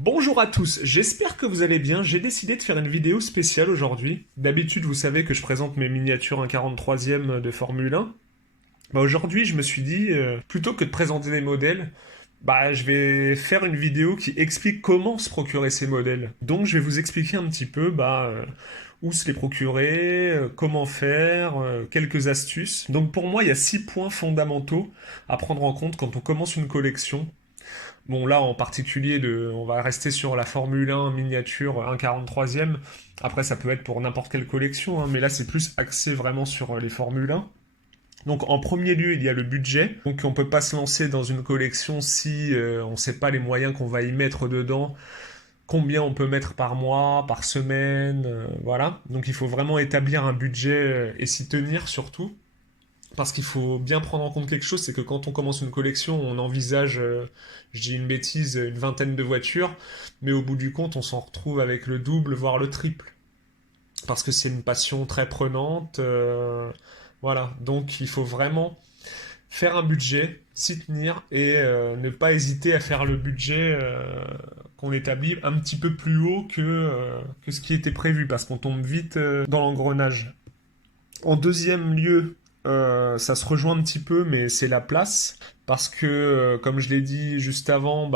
Bonjour à tous, j'espère que vous allez bien. J'ai décidé de faire une vidéo spéciale aujourd'hui. D'habitude, vous savez que je présente mes miniatures 1,43e de Formule 1. Aujourd'hui, je me suis dit, plutôt que de présenter des modèles, je vais faire une vidéo qui explique comment se procurer ces modèles. Donc, je vais vous expliquer un petit peu où se les procurer, comment faire, quelques astuces. Donc, pour moi, il y a 6 points fondamentaux à prendre en compte quand on commence une collection. Bon, là, en particulier, on va rester sur la Formule 1 miniature 1,43e. Après, ça peut être pour n'importe quelle collection, hein, mais là, c'est plus axé vraiment sur les Formule 1. Donc, en premier lieu, il y a le budget. Donc, on peut pas se lancer dans une collection si on ne sait pas les moyens qu'on va y mettre dedans, combien on peut mettre par mois, par semaine, voilà. Donc, il faut vraiment établir un budget et s'y tenir surtout. Parce qu'il faut bien prendre en compte quelque chose, c'est que quand on commence une collection, on envisage, je dis une bêtise, une vingtaine de voitures, mais au bout du compte, on s'en retrouve avec le double, voire le triple. Parce que c'est une passion très prenante. Voilà, donc il faut vraiment faire un budget, s'y tenir et ne pas hésiter à faire le budget qu'on établit un petit peu plus haut que ce qui était prévu, parce qu'on tombe vite dans l'engrenage. En deuxième lieu, ça se rejoint un petit peu, mais c'est la place. Parce que, comme je l'ai dit juste avant,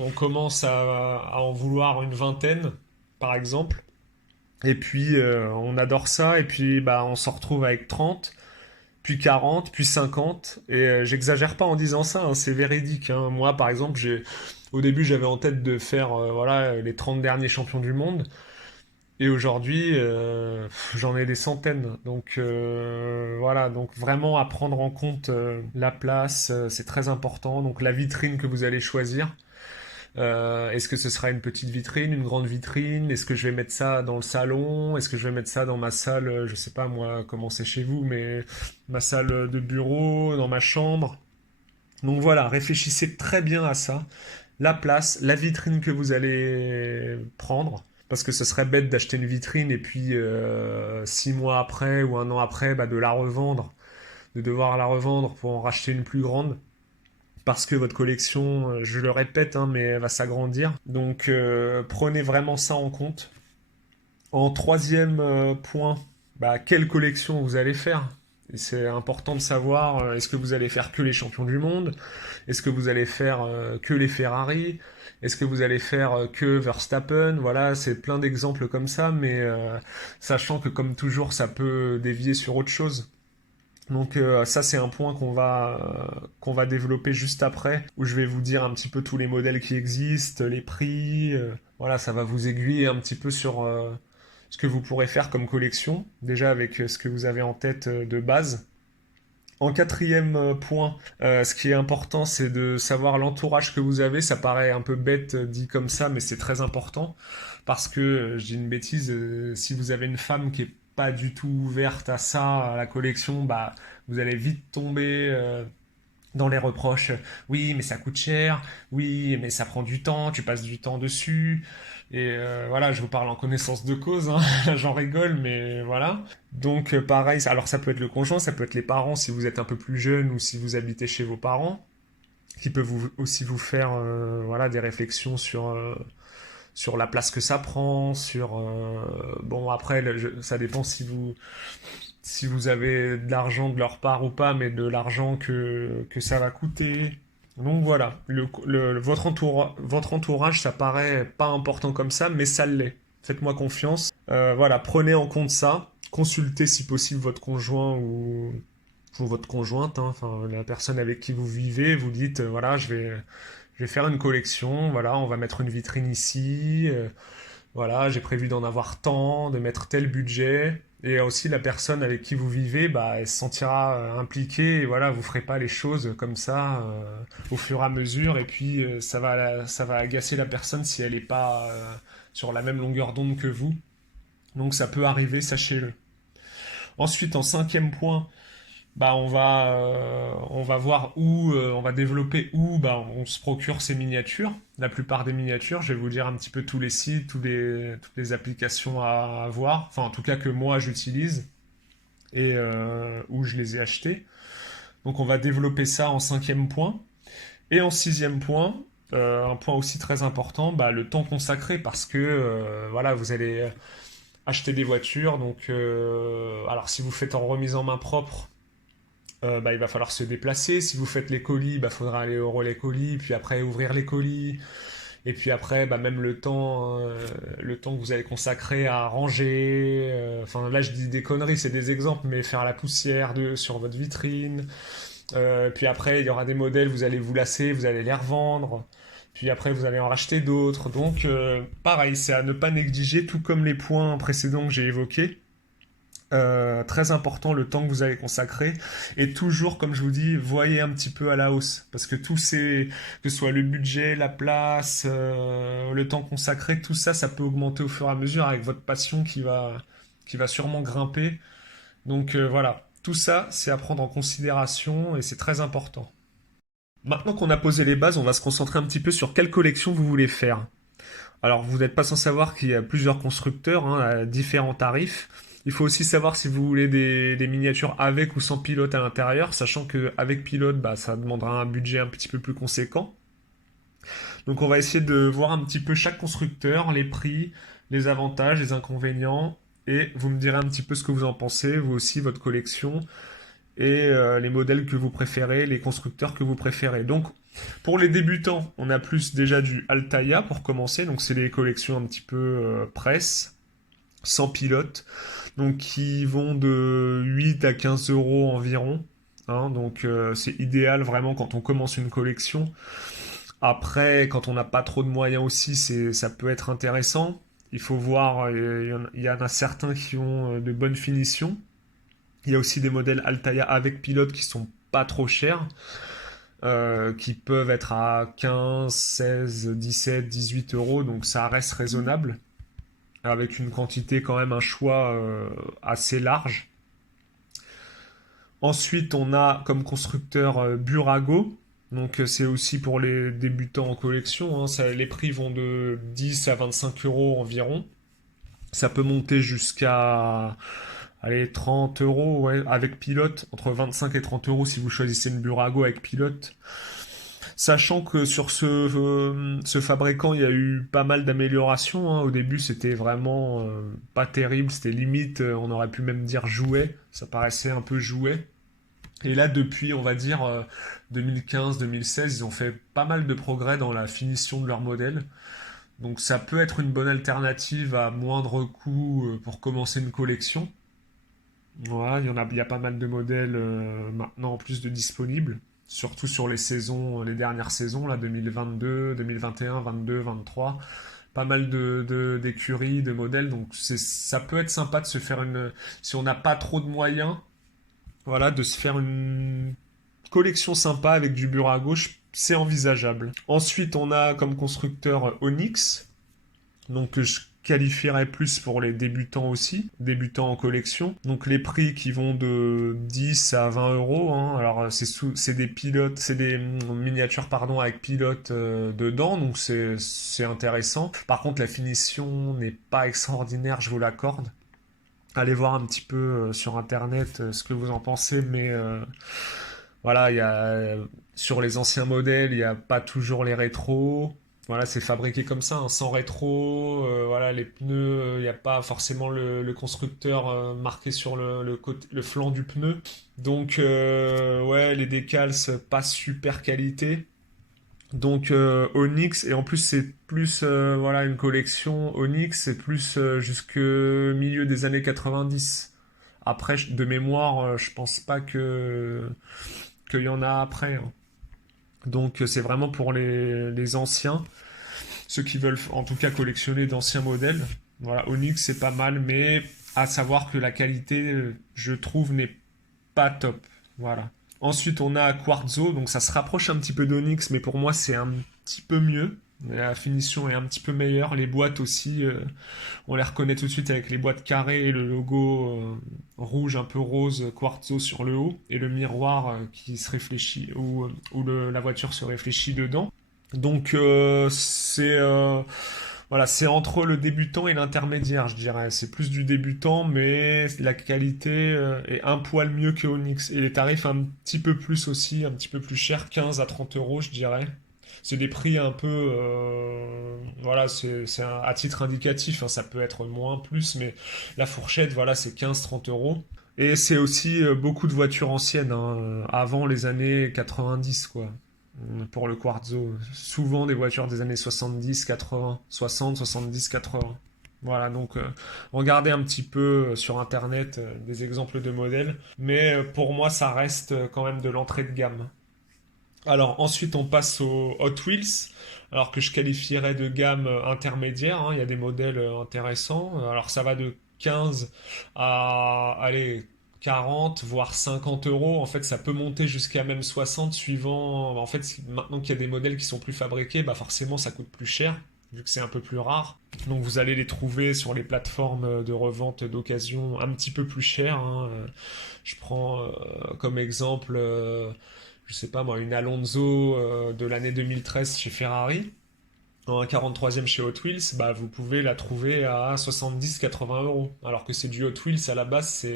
on commence à en vouloir une vingtaine, par exemple. Et puis, on adore ça, et puis on s'en retrouve avec 30, puis 40, puis 50. Et j'exagère pas en disant ça, hein, c'est véridique, hein. Moi, par exemple, au début, j'avais en tête de faire les 30 derniers champions du monde. Et aujourd'hui, j'en ai des centaines. Donc voilà, donc vraiment à prendre en compte la place, c'est très important. Donc la vitrine que vous allez choisir. Est-ce que ce sera une petite vitrine, une grande vitrine? Est-ce que je vais mettre ça dans le salon? Est-ce que je vais mettre ça dans ma salle, je sais pas moi comment c'est chez vous, mais ma salle de bureau, dans ma chambre? Donc voilà, réfléchissez très bien à ça. La place, la vitrine que vous allez prendre. Parce que ce serait bête d'acheter une vitrine et puis 6 mois après ou un an après, de la revendre, de devoir la revendre pour en racheter une plus grande. Parce que votre collection, je le répète, hein, mais elle va s'agrandir. Donc prenez vraiment ça en compte. En troisième point, quelle collection vous allez faire? Et c'est important de savoir, est-ce que vous allez faire que les champions du monde? Est-ce que vous allez faire que les Ferrari? Est-ce que vous allez faire que Verstappen? Voilà, c'est plein d'exemples comme ça, mais sachant que comme toujours, ça peut dévier sur autre chose. Donc ça c'est un point qu'on va développer juste après, où je vais vous dire un petit peu tous les modèles qui existent, les prix, voilà, ça va vous aiguiller un petit peu sur ce que vous pourrez faire comme collection, déjà avec ce que vous avez en tête de base. En quatrième point, ce qui est important, c'est de savoir l'entourage que vous avez. Ça paraît un peu bête dit comme ça, mais c'est très important. Parce que, je dis une bêtise, si vous avez une femme qui est pas du tout ouverte à ça, à la collection, vous allez vite tomber dans les reproches. Oui, mais ça coûte cher. Oui, mais ça prend du temps. Tu passes du temps dessus. Et voilà, je vous parle en connaissance de cause, hein. J'en rigole, mais voilà. Donc pareil, alors ça peut être le conjoint, ça peut être les parents si vous êtes un peu plus jeune ou si vous habitez chez vos parents, qui peuvent aussi vous faire voilà, des réflexions sur la place que ça prend, bon après ça dépend si vous avez de l'argent de leur part ou pas, mais de l'argent que ça va coûter. Donc voilà, votre entourage, ça paraît pas important comme ça, mais ça l'est. Faites-moi confiance. Voilà, prenez en compte ça. Consultez si possible votre conjoint ou votre conjointe, hein, enfin la personne avec qui vous vivez. Vous dites, voilà, je vais faire une collection. Voilà, on va mettre une vitrine ici. Voilà, j'ai prévu d'en avoir tant, de mettre tel budget. Et aussi la personne avec qui vous vivez, elle se sentira impliquée. Et voilà, vous ferez pas les choses comme ça au fur et à mesure. Et puis ça va agacer la personne si elle n'est pas sur la même longueur d'onde que vous. Donc ça peut arriver, sachez-le. Ensuite, en cinquième point, on va voir où, on va développer où on se procure ces miniatures. La plupart des miniatures, je vais vous dire un petit peu tous les sites, toutes les applications à avoir, enfin en tout cas que moi j'utilise et où je les ai achetées. Donc on va développer ça en cinquième point. Et en sixième point, Un point aussi très important, bah, le temps consacré parce que voilà, vous allez acheter des voitures. Donc, alors si vous faites en remise en main propre, bah, il va falloir se déplacer. Si vous faites les colis, il faudra aller au relais colis, puis après ouvrir les colis. Et puis après, bah, même le temps que vous allez consacrer à ranger. Enfin, là, je dis des conneries, c'est des exemples, mais faire la poussière sur votre vitrine. Puis après, il y aura des modèles, vous allez vous lasser, vous allez les revendre. Puis après, vous allez en racheter d'autres. Donc, pareil, c'est à ne pas négliger, tout comme les points précédents que j'ai évoqués. Très important le temps que vous allez consacrer et toujours comme je vous dis voyez un petit peu à la hausse parce que tous ces que ce soit le budget, la place, le temps consacré, tout ça ça peut augmenter au fur et à mesure avec votre passion qui va sûrement grimper. Donc voilà, tout ça c'est à prendre en considération et c'est très important. Maintenant qu'on a posé les bases, on va se concentrer un petit peu sur quelle collection vous voulez faire. Alors, vous n'êtes pas sans savoir qu'il y a plusieurs constructeurs hein, à différents tarifs. Il faut aussi savoir si vous voulez des miniatures avec ou sans pilote à l'intérieur, sachant qu'avec pilote, bah, ça demandera un budget un petit peu plus conséquent. Donc, on va essayer de voir un petit peu chaque constructeur, les prix, les avantages, les inconvénients, et vous me direz un petit peu ce que vous en pensez, vous aussi, votre collection, et les modèles que vous préférez, les constructeurs que vous préférez. Donc, pour les débutants, on a plus déjà du Altaïa pour commencer, donc c'est les collections un petit peu presse, sans pilote, donc qui vont de 8 à 15 euros environ. Hein, donc c'est idéal vraiment quand on commence une collection. Après, quand on n'a pas trop de moyens aussi, ça peut être intéressant. Il faut voir, il y en a certains qui ont de bonnes finitions. Il y a aussi des modèles Altaïa avec pilote qui sont pas trop chers, qui peuvent être à 15, 16, 17, 18 euros, donc ça reste raisonnable, avec une quantité quand même, un choix assez large. Ensuite, on a comme constructeur Burago, donc c'est aussi pour les débutants en collection, hein, les prix vont de 10 à 25 euros environ. Ça peut monter jusqu'à allez, 30 euros ouais, avec pilote, entre 25 et 30 euros si vous choisissez une Burago avec pilote. Sachant que sur ce fabricant, il y a eu pas mal d'améliorations. Hein. Au début, c'était vraiment pas terrible. C'était limite, on aurait pu même dire jouet. Ça paraissait un peu jouet. Et là, depuis, on va dire, 2015-2016, ils ont fait pas mal de progrès dans la finition de leur modèle. Donc ça peut être une bonne alternative à moindre coût pour commencer une collection. Voilà, il y a pas mal de modèles maintenant en plus de disponibles, surtout sur les saisons, les dernières saisons, là, 2022, 2021, 22, 23. Pas mal d'écuries, de modèles, donc ça peut être sympa de se faire si on n'a pas trop de moyens, voilà, de se faire une collection sympa avec du bureau à gauche, c'est envisageable. Ensuite, on a comme constructeur Onyx, donc je qualifierais plus pour les débutants aussi, débutants en collection. Donc les prix qui vont de 10 à 20 euros. Hein. Alors c'est des pilotes, c'est des miniatures pardon avec pilote dedans, donc c'est intéressant. Par contre la finition n'est pas extraordinaire, je vous l'accorde. Allez voir un petit peu sur internet ce que vous en pensez, mais voilà, sur les anciens modèles, il n'y a pas toujours les rétros. Voilà, c'est fabriqué comme ça, hein, sans rétro. Voilà, les pneus, il n'y a pas forcément le constructeur marqué sur le flanc du pneu. Donc, ouais, les décals, pas super qualité. Donc, Onyx, et en plus, c'est plus, voilà, une collection Onyx, c'est plus jusque milieu des années 90. Après, de mémoire, je pense pas qu'il y en a après. Hein. Donc, c'est vraiment pour les anciens. Ceux qui veulent en tout cas collectionner d'anciens modèles. Voilà, Onyx c'est pas mal, mais à savoir que la qualité, je trouve, n'est pas top. Voilà. Ensuite, on a Quartzo, donc ça se rapproche un petit peu d'Onyx, mais pour moi c'est un petit peu mieux. La finition est un petit peu meilleure. Les boîtes aussi, on les reconnaît tout de suite avec les boîtes carrées et le logo rouge un peu rose Quartzo sur le haut et le miroir qui se réfléchit où la voiture se réfléchit dedans. Donc voilà, c'est entre le débutant et l'intermédiaire, je dirais. C'est plus du débutant, mais la qualité est un poil mieux que Onyx. Et les tarifs un petit peu plus aussi, un petit peu plus cher, 15 à 30 euros, je dirais. C'est des prix un peu, voilà, à titre indicatif, hein, ça peut être moins, plus, mais la fourchette, voilà, c'est 15-30 euros. Et c'est aussi beaucoup de voitures anciennes, hein, avant les années 90, quoi, pour le Quartzo. Souvent des voitures des années 70, 80, 60, 70, 80. Voilà, donc regardez un petit peu sur Internet des exemples de modèles, mais pour moi, ça reste quand même de l'entrée de gamme. Alors ensuite on passe aux Hot Wheels, alors que je qualifierais de gamme intermédiaire, hein. Il y a des modèles intéressants. Alors ça va de 15 à allez, 40 voire 50 euros. En fait ça peut monter jusqu'à même 60 suivant. En fait maintenant qu'il y a des modèles qui sont plus fabriqués, bah forcément ça coûte plus cher vu que c'est un peu plus rare. Donc vous allez les trouver sur les plateformes de revente d'occasion un petit peu plus chères, hein. Je prends comme exemple je sais pas moi, une Alonso de l'année 2013 chez Ferrari, en 43e chez Hot Wheels, bah vous pouvez la trouver à 70-80 euros. Alors que c'est du Hot Wheels à la base,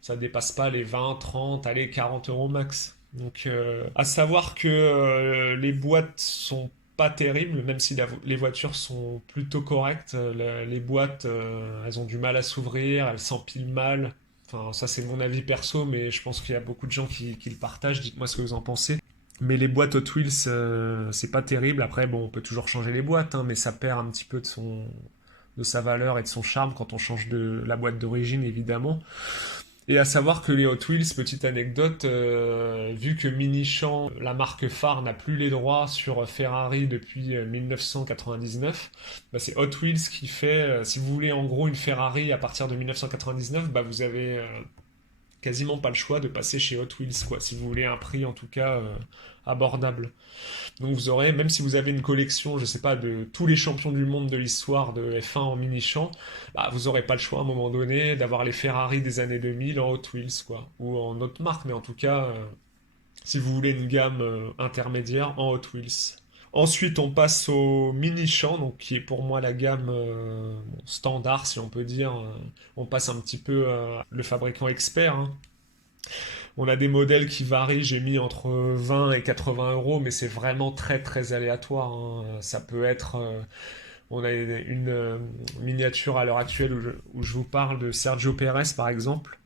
ça dépasse pas les 20, 30, allez, 40 euros max. Donc, à savoir que les boîtes sont pas terribles, même si les voitures sont plutôt correctes. Les boîtes, elles ont du mal à s'ouvrir, elles s'empilent mal. Enfin, ça c'est mon avis perso, mais je pense qu'il y a beaucoup de gens qui le partagent. Dites-moi ce que vous en pensez. Mais les boîtes Hot Wheels, c'est pas terrible. Après, bon, on peut toujours changer les boîtes, hein, mais ça perd un petit peu de sa valeur et de son charme quand on change de la boîte d'origine, évidemment. Et à savoir que les Hot Wheels, petite anecdote, vu que Minichamp, la marque phare, n'a plus les droits sur Ferrari depuis 1999, bah c'est Hot Wheels qui fait, si vous voulez en gros une Ferrari à partir de 1999, bah vous avez quasiment pas le choix de passer chez Hot Wheels, quoi, si vous voulez un prix en tout cas abordable. Donc vous aurez, même si vous avez une collection, je sais pas, de tous les champions du monde de l'histoire de F1 en mini-champ, bah, vous aurez pas le choix à un moment donné d'avoir les Ferrari des années 2000 en Hot Wheels, quoi, ou en autre marque, mais en tout cas, si vous voulez une gamme intermédiaire en Hot Wheels. Ensuite, on passe au mini-champ, donc qui est pour moi la gamme standard, si on peut dire. On passe un petit peu le fabricant expert, hein. On a des modèles qui varient, j'ai mis entre 20 et 80 euros, mais c'est vraiment très très aléatoire, hein. Ça peut être. On a une miniature à l'heure actuelle où je vous parle de Sergio Pérez par exemple,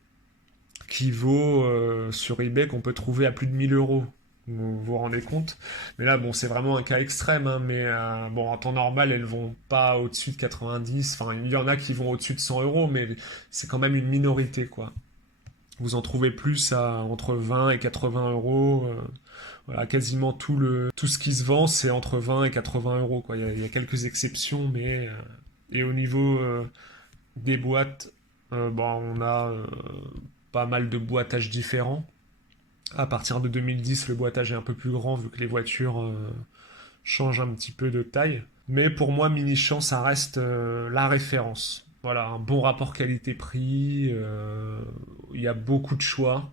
qui vaut sur eBay qu'on peut trouver à plus de 1000 euros. Vous vous rendez compte? Mais là, bon, c'est vraiment un cas extrême, hein, mais bon, en temps normal, elles vont pas au-dessus de 90. Enfin, il y en a qui vont au-dessus de 100 euros, mais c'est quand même une minorité, quoi. Vous en trouvez plus à entre 20 et 80 euros. Voilà, quasiment tout ce qui se vend, c'est entre 20 et 80 euros, quoi. Il y a quelques exceptions, mais et au niveau des boîtes, bon, on a pas mal de boîtages différents. À partir de 2010, le boîtage est un peu plus grand vu que les voitures changent un petit peu de taille. Mais pour moi, Mini-Champ, ça reste la référence. Voilà, un bon rapport qualité-prix. Il y a beaucoup de choix,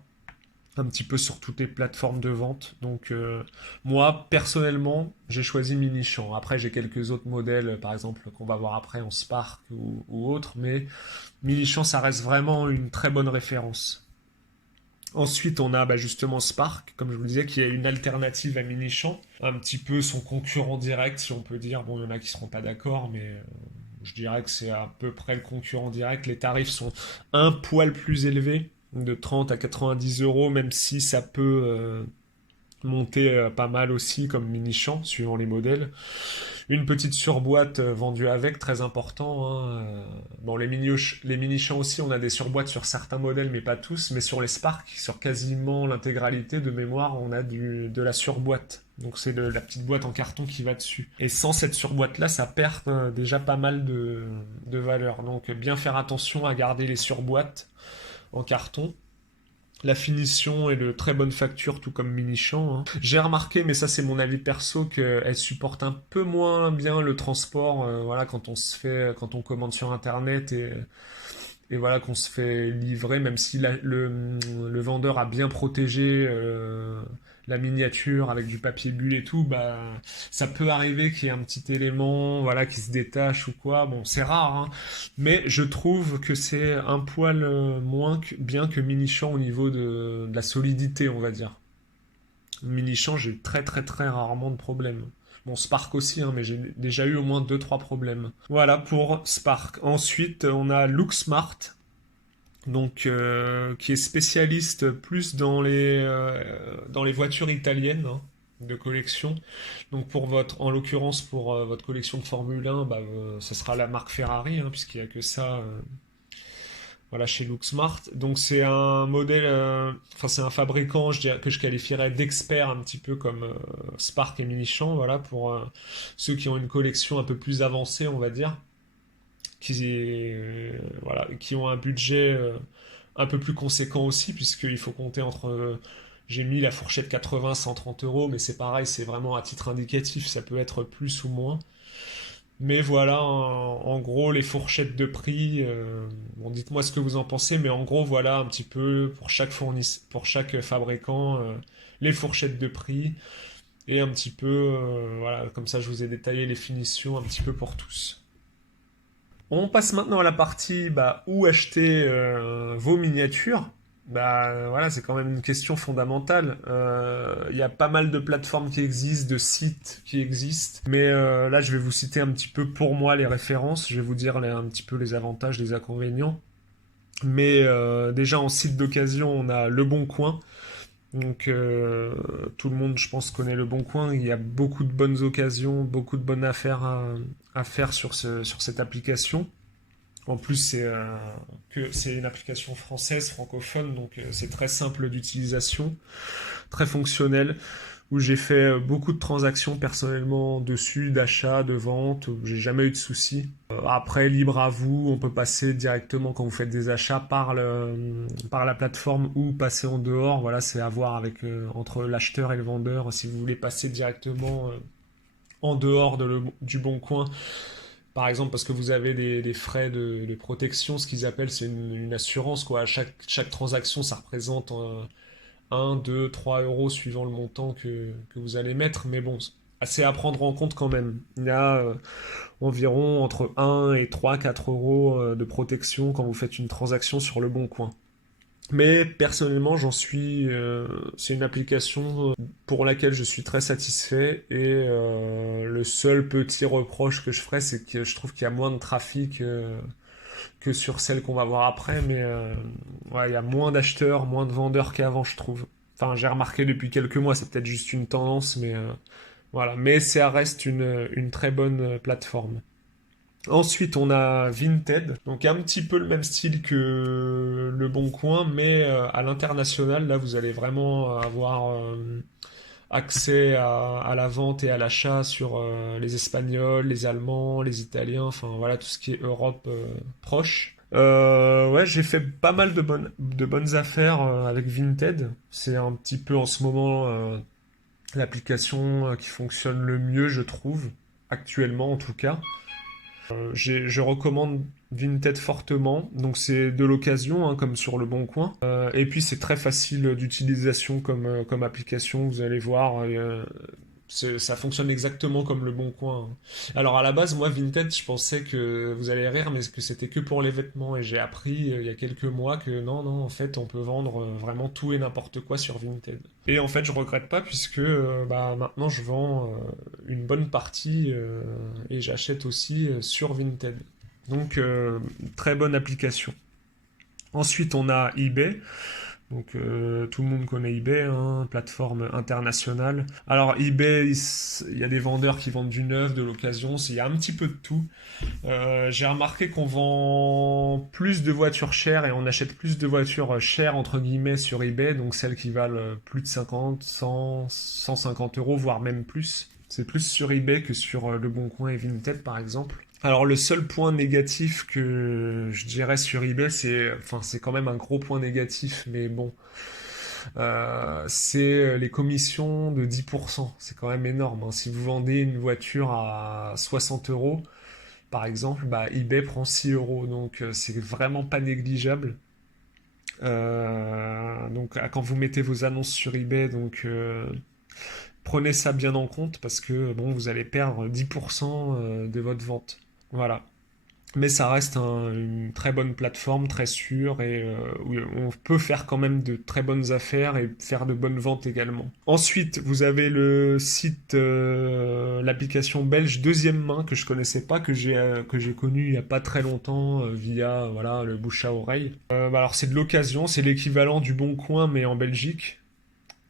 un petit peu sur toutes les plateformes de vente. Donc, moi, personnellement, j'ai choisi Mini-Champ. Après, j'ai quelques autres modèles, par exemple, qu'on va voir après en Spark ou autre. Mais Mini-Champ, ça reste vraiment une très bonne référence. Ensuite, on a justement Spark, comme je vous le disais, qui est une alternative à Minichamp, un petit peu son concurrent direct, si on peut dire. Bon, il y en a qui seront pas d'accord, mais je dirais que c'est à peu près le concurrent direct. Les tarifs sont un poil plus élevés, de 30 à 90 euros, même si ça peut monter pas mal aussi, comme Minichamp, suivant les modèles. Une petite surboîte vendue avec, très important, hein. Bon, les mini-champs aussi, on a des surboîtes sur certains modèles, mais pas tous. Mais sur les Spark, sur quasiment l'intégralité de mémoire, on a de la surboîte. Donc c'est la petite boîte en carton qui va dessus. Et sans cette surboîte-là, ça perd déjà pas mal de valeur. Donc bien faire attention à garder les surboîtes en carton. La finition est de très bonne facture, tout comme Minichamp, hein. J'ai remarqué, mais ça c'est mon avis perso, qu'elle supporte un peu moins bien le transport. Voilà, quand on commande sur Internet et voilà qu'on se fait livrer, même si le vendeur a bien protégé la miniature avec du papier bulle et tout, bah ça peut arriver qu'il y ait un petit élément, voilà, qui se détache ou quoi. Bon, c'est rare, hein, mais je trouve que c'est un poil bien que Minichamp au niveau de la solidité, on va dire. Minichamp, j'ai très très très rarement de problème. Bon, Spark aussi, hein, mais j'ai déjà eu au moins deux trois problèmes. Voilà pour Spark. Ensuite, on a Looksmart, donc qui est spécialiste plus dans les voitures italiennes, hein, de collection. Donc en l'occurrence pour votre collection de Formule 1, bah, ce sera la marque Ferrari, hein, puisqu'il n'y a que ça. Voilà, chez Looksmart. Donc c'est un modèle, enfin c'est un fabricant, je dirais, que je qualifierais d'expert un petit peu comme Spark et Minichamp, voilà, pour ceux qui ont une collection un peu plus avancée, on va dire, voilà, qui ont un budget un peu plus conséquent aussi, puisqu'il faut compter entre, j'ai mis la fourchette 80-130 euros, mais c'est pareil, c'est vraiment à titre indicatif, ça peut être plus ou moins. Mais voilà, en gros, les fourchettes de prix. Bon, dites-moi ce que vous en pensez, mais en gros, voilà un petit peu pour chaque fabricant, les fourchettes de prix et un petit peu, voilà, comme ça, je vous ai détaillé les finitions un petit peu pour tous. On passe maintenant à la partie bah, où acheter vos miniatures. Bah voilà, c'est quand même une question fondamentale. Il y a pas mal de plateformes qui existent, de sites qui existent, mais là je vais vous citer un petit peu pour moi les références. Je vais vous dire un petit peu les avantages, les inconvénients. Mais déjà en site d'occasion, on a Le Bon Coin. Donc tout le monde, je pense, connaît Le Bon Coin. Il y a beaucoup de bonnes occasions, beaucoup de bonnes affaires à faire sur cette application. En plus, c'est une application française, francophone, donc c'est très simple d'utilisation, très fonctionnel, où j'ai fait beaucoup de transactions personnellement dessus, d'achat, de vente, j'ai jamais eu de soucis. Après, libre à vous, on peut passer directement quand vous faites des achats par la plateforme ou passer en dehors. Voilà, c'est à voir avec entre l'acheteur et le vendeur. Si vous voulez passer directement en dehors du Bon Coin, par exemple, parce que vous avez des frais de protection, ce qu'ils appellent, c'est une assurance, quoi. À chaque transaction, ça représente 1, 2, 3 euros suivant le montant que vous allez mettre. Mais bon, c'est à prendre en compte quand même. Il y a environ entre 1 et 3, 4 euros de protection quand vous faites une transaction sur le Bon Coin. Mais personnellement, c'est une application pour laquelle je suis très satisfait et le seul petit reproche que je ferais, c'est que je trouve qu'il y a moins de trafic que sur celle qu'on va voir après, mais ouais, il y a moins d'acheteurs, moins de vendeurs qu'avant, je trouve. Enfin, j'ai remarqué depuis quelques mois, c'est peut-être juste une tendance, mais voilà. Mais ça reste une très bonne plateforme. Ensuite, on a Vinted, donc un petit peu le même style que Le Bon Coin, mais à l'international, là, vous allez vraiment avoir accès à la vente et à l'achat sur les Espagnols, les Allemands, les Italiens, enfin voilà, tout ce qui est Europe proche. Ouais, j'ai fait pas mal de bonnes affaires avec Vinted. C'est un petit peu en ce moment l'application qui fonctionne le mieux, je trouve, actuellement en tout cas. Je recommande Vinted fortement. Donc c'est de l'occasion, hein, comme sur Le Bon Coin. Et puis c'est très facile d'utilisation comme application. Vous allez voir, ça fonctionne exactement comme Le Bon Coin, hein. Alors à la base, moi Vinted, je pensais que vous allez rire, mais que c'était que pour les vêtements. Et j'ai appris il y a quelques mois que non, non, en fait, on peut vendre vraiment tout et n'importe quoi sur Vinted. Et en fait, je regrette pas puisque bah, maintenant je vends une bonne partie et j'achète aussi sur Vinted. Donc très bonne application. Ensuite, on a eBay. Donc tout le monde connaît eBay, hein, plateforme internationale. Alors eBay, il y a des vendeurs qui vendent du neuf, de l'occasion, il y a un petit peu de tout. J'ai remarqué qu'on vend plus de voitures chères et on achète plus de voitures chères entre guillemets sur eBay, donc celles qui valent plus de 50, 100, 150 euros, voire même plus. C'est plus sur eBay que sur Le Bon Coin et Vinted par exemple. Alors le seul point négatif que je dirais sur eBay, c'est quand même un gros point négatif, mais bon, c'est les commissions de 10%. C'est quand même énorme, hein. Si vous vendez une voiture à 60 euros, par exemple, bah, eBay prend 6 euros, donc c'est vraiment pas négligeable. Donc quand vous mettez vos annonces sur eBay, donc prenez ça bien en compte parce que bon, vous allez perdre 10% de votre vente. Voilà. Mais ça reste une très bonne plateforme, très sûre, et où on peut faire quand même de très bonnes affaires et faire de bonnes ventes également. Ensuite, vous avez le site, l'application belge Deuxième Main que je connaissais pas, que j'ai connu il y a pas très longtemps via voilà le bouche à oreille. Alors c'est de l'occasion, c'est l'équivalent du Bon Coin mais en Belgique.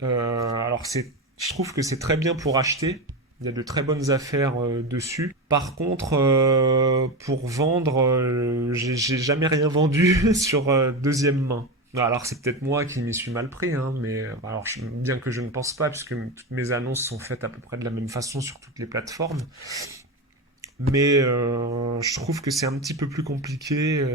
Je trouve que c'est très bien pour acheter. Il y a de très bonnes affaires dessus. Par contre, pour vendre, j'ai jamais rien vendu sur deuxième main. Alors c'est peut-être moi qui m'y suis mal pris, hein, mais bien que je ne pense pas, puisque toutes mes annonces sont faites à peu près de la même façon sur toutes les plateformes. Mais je trouve que c'est un petit peu plus compliqué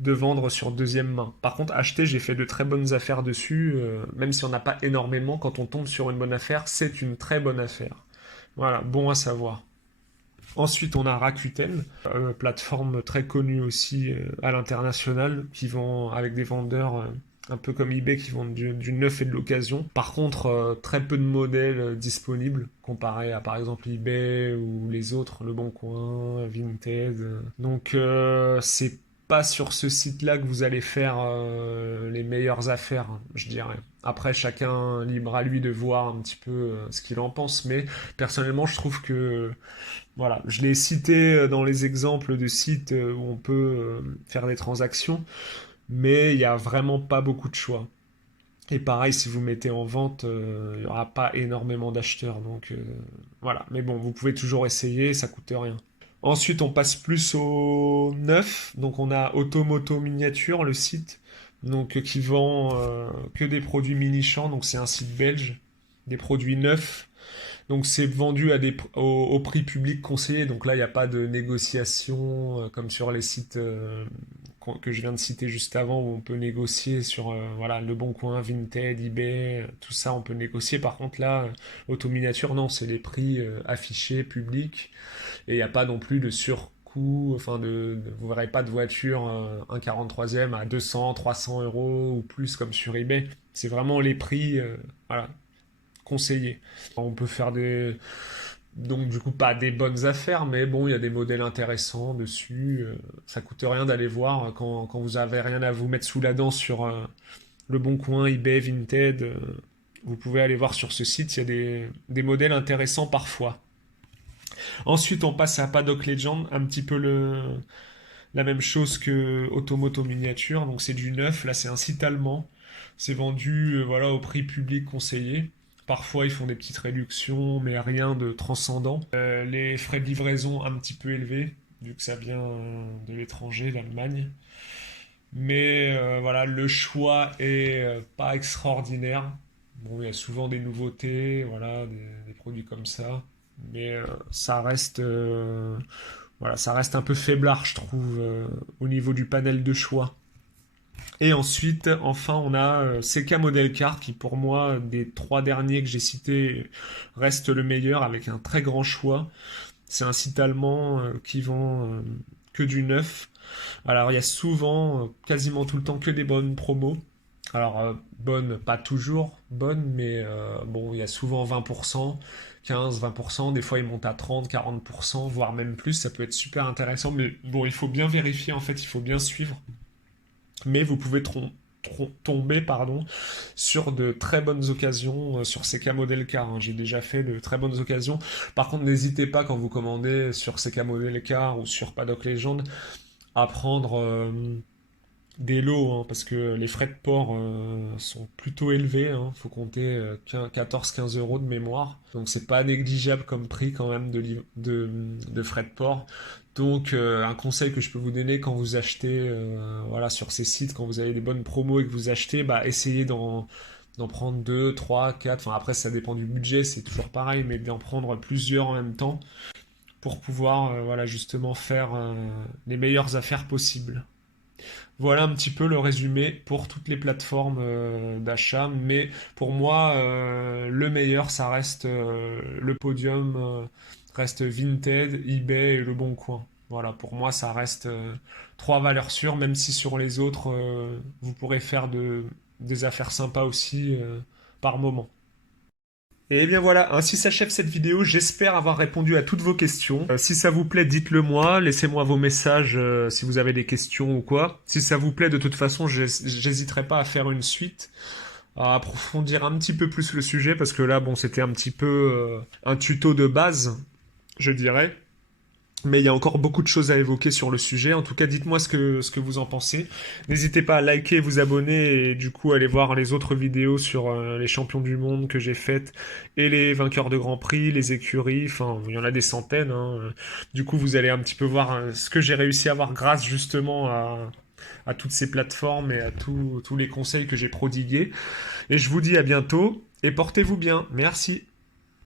de vendre sur deuxième main. Par contre, acheter, j'ai fait de très bonnes affaires dessus, même si on n'a pas énormément, quand on tombe sur une bonne affaire, c'est une très bonne affaire. Voilà, bon à savoir. Ensuite, on a Rakuten, plateforme très connue aussi à l'international, qui vend avec des vendeurs un peu comme eBay qui vendent du neuf et de l'occasion. Par contre, très peu de modèles disponibles comparé à par exemple eBay ou les autres, Le Bon Coin, Vinted. Donc c'est pas sur ce site-là que vous allez faire les meilleures affaires, je dirais. Après, chacun libre à lui de voir un petit peu ce qu'il en pense, mais personnellement, je trouve que voilà, je l'ai cité dans les exemples de sites où on peut faire des transactions, mais il n'y a vraiment pas beaucoup de choix. Et pareil, si vous mettez en vente, il n'y aura pas énormément d'acheteurs. Donc voilà, mais bon, vous pouvez toujours essayer, ça coûte rien. Ensuite, on passe plus au neuf. Donc on a Automoto Miniature, le site, donc qui vend que des produits mini-champs. Donc c'est un site belge, des produits neufs. Donc c'est vendu au prix public conseillé. Donc là, il n'y a pas de négociation comme sur les sites que je viens de citer juste avant où on peut négocier sur voilà, Le Bon Coin, Vinted, eBay, tout ça on peut négocier. Par contre là, auto-miniature, non, c'est les prix affichés, publics. Et il n'y a pas non plus de surcoût. Enfin, vous verrez pas de voiture un 43e à 200, 300 euros ou plus comme sur eBay. C'est vraiment les prix voilà, conseillés. On peut faire donc du coup pas des bonnes affaires, mais bon, il y a des modèles intéressants dessus. Ça coûte rien d'aller voir quand vous avez rien à vous mettre sous la dent sur Le Bon Coin, eBay, Vinted. Vous pouvez aller voir sur ce site, il y a des modèles intéressants parfois. Ensuite, on passe à Paddock Legend, un petit peu la même chose que Automoto Miniature. Donc c'est du neuf, là c'est un site allemand. C'est vendu voilà, au prix public conseillé. Parfois ils font des petites réductions, mais rien de transcendant. Les frais de livraison un petit peu élevés, vu que ça vient de l'étranger, d'Allemagne. Mais voilà, le choix est pas extraordinaire. Bon, il y a souvent des nouveautés, voilà, des produits comme ça. Mais ça reste voilà, ça reste un peu faiblard, je trouve, au niveau du panel de choix. Et ensuite, enfin, on a CK Model Car qui, pour moi, des trois derniers que j'ai cités, reste le meilleur avec un très grand choix. C'est un site allemand qui vend que du neuf. Alors, il y a souvent, quasiment tout le temps, que des bonnes promos. Alors, bonnes, pas toujours bonnes, mais bon, il y a souvent 20%, 15, 20%. Des fois, ils montent à 30, 40%, voire même plus. Ça peut être super intéressant, mais bon, il faut bien vérifier, en fait, il faut bien suivre. Mais vous pouvez tomber pardon, sur de très bonnes occasions sur CK Model Car. Hein. J'ai déjà fait de très bonnes occasions. Par contre, n'hésitez pas quand vous commandez sur CK Model Car ou sur Paddock Legend à prendre des lots, hein, parce que les frais de port sont plutôt élevés. Hein. Faut compter 14-15 euros de mémoire. Donc c'est pas négligeable comme prix quand même de frais de port. Donc un conseil que je peux vous donner quand vous achetez voilà, sur ces sites, quand vous avez des bonnes promos et que vous achetez, bah, essayez d'en prendre 2, 3, 4. Enfin après ça dépend du budget, c'est toujours pareil, mais d'en prendre plusieurs en même temps pour pouvoir voilà, justement faire les meilleures affaires possibles. Voilà un petit peu le résumé pour toutes les plateformes d'achat, mais pour moi, le meilleur, ça reste le podium, reste Vinted, eBay et Le Bon Coin. Voilà, pour moi, ça reste trois valeurs sûres, même si sur les autres, vous pourrez faire des affaires sympas aussi par moment. Et bien voilà, ainsi s'achève cette vidéo. J'espère avoir répondu à toutes vos questions. Si ça vous plaît, dites-le moi. Laissez-moi vos messages si vous avez des questions ou quoi. Si ça vous plaît, de toute façon, j'hésiterai pas à faire une suite, à approfondir un petit peu plus le sujet parce que là, bon, c'était un petit peu un tuto de base, je dirais. Mais il y a encore beaucoup de choses à évoquer sur le sujet. En tout cas, dites-moi ce que vous en pensez. N'hésitez pas à liker, vous abonner et du coup aller voir les autres vidéos sur les champions du monde que j'ai faites et les vainqueurs de Grand Prix, les écuries. Enfin, il y en a des centaines, hein. Du coup, vous allez un petit peu voir ce que j'ai réussi à voir grâce justement à toutes ces plateformes et à tous les conseils que j'ai prodigués. Et je vous dis à bientôt et portez-vous bien. Merci.